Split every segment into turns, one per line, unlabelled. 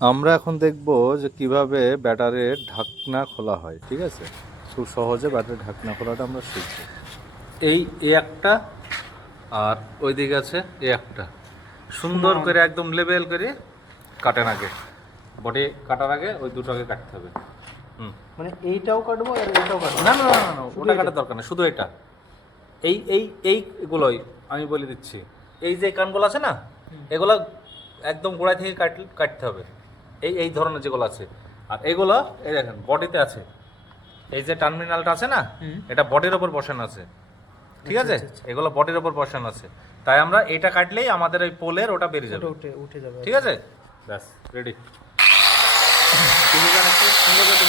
আমরা এখন দেখব যে কীভাবে ব্যাটারের ঢাকনা খোলা হয় ঠিক আছে? খুব সহজে ব্যাটারির ঢাকনা খোলাটা আমরা শিখছি এই এ একটা আর ওই দিকে আছে এ একটা। সুন্দর করে একদম লেবেল করে কাটেন আগে। বটে কাটার আগে ওই দুটোকে কাটতে হবে। হুম।
মানে এইটাও কাটবো আর এইটাও কাটবো?
না না না না, ওটা কাটার দরকার নেই শুধু এটা এই এই এইগুলোই আমি বলে দিচ্ছি। এই যে কানগুলো আছে না এগুলো একদম গোড়ায় থেকে কাট কাটতে হবে। এই এই ধরনের যেগুলো আছে। আর এগুলো এই দেখেন বডিতে আছে। এই যে টার্মিনালটা আছে না। এটা বডির ওপর বসানো আছে। ঠিক আছে? এগুলো বডির ওপর বসানো আছে। তাই আমরা এটা কাটলেই আমাদের ওই পোলের ওটা বেরিয়ে যাবে।
উঠে উঠে যাবে
ঠিক আছে? ব্যাস রেডি সুন্দর করে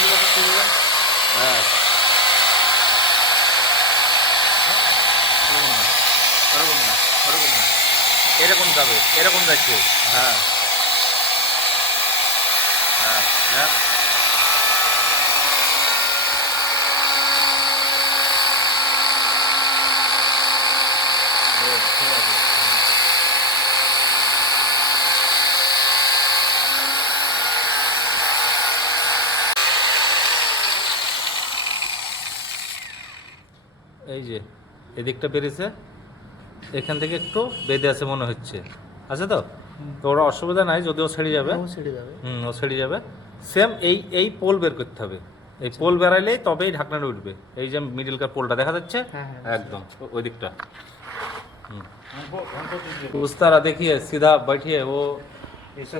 না। এরকম যাবে এরকম যাচ্ছে হ্যাঁ। হুম। এই যে এদিকটা বেরিয়েছে। এখান থেকে একটু বেঁধে আছে মনে হচ্ছে। আছে তো? তো ওরা অসুবিধা নাই যদিও ছেড়ে যাবে
ও ছেড়ে যাবে
হুম ও ছেড়ে যাবে সেম এই এই পোল বের করতে হবে এই পোল বেরাইলেই তবেই ঢাকনাটা উঠবে এই যে মিডিলকার পোলটা দেখা যাচ্ছে
হ্যাঁ, হ্যাঁ।
একদম ও- ওই দিকটা হুম उस तरह देखिए सीधा बैठिए वो
ऐसा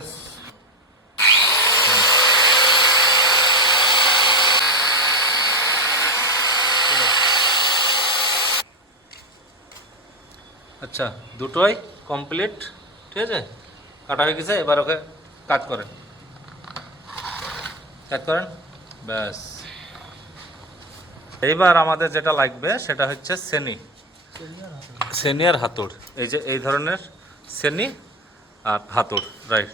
আচ্ছা দুটোই কমপ্লিট ঠিক আছে কাটা হয়ে গেছে এবার ওকে কাজ করেন। কাজ করেন? ব্যাস। এইবার আমাদের যেটা লাগবে সেটা হচ্ছে সেনি। সেনিয়ার আর হাতুড়। এই যে এই ধরনের সেনি আর হাতুড় রাইট।